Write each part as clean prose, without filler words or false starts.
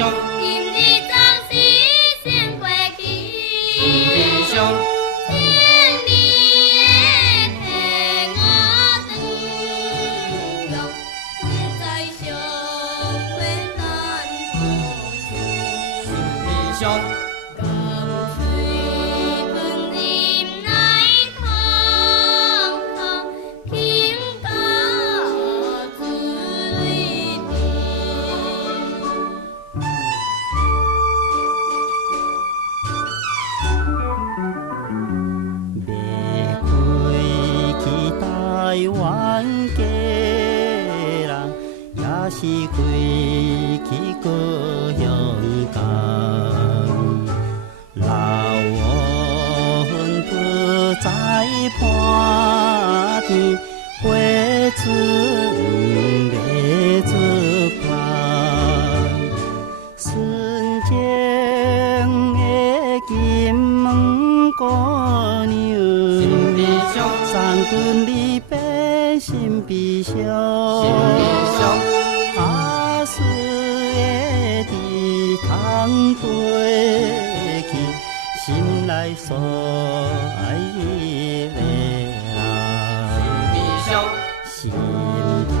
上，今日总是先过去。地上，千年的天我长用，现在上回难可地上，江水分饮来通通，轻歌自泪要开去台湾家人，也是开去故乡港。老阮不在半天，花船要出帆。纯情的金门姑娘，地上，送君你白心悲伤。阿水的池塘飞去，心内所爱的人。地上，心头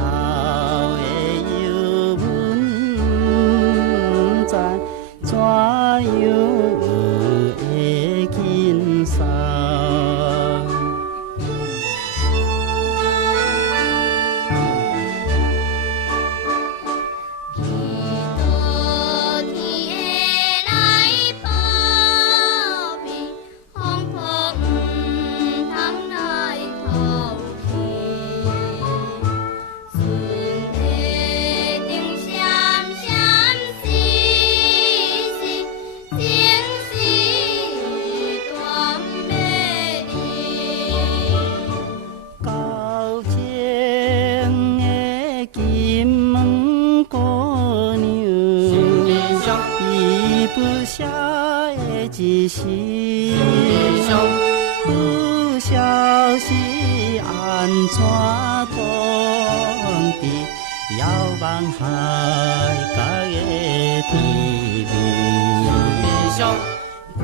的忧闷，知怎样会轻松？祈祷天会来保庇，风波唔通来偷去。顺地定闪闪时时，情是断袂离。高情的金门姑娘，伊不舍的一时，不晓是安怎讲伫遥望海角的天边。地上，我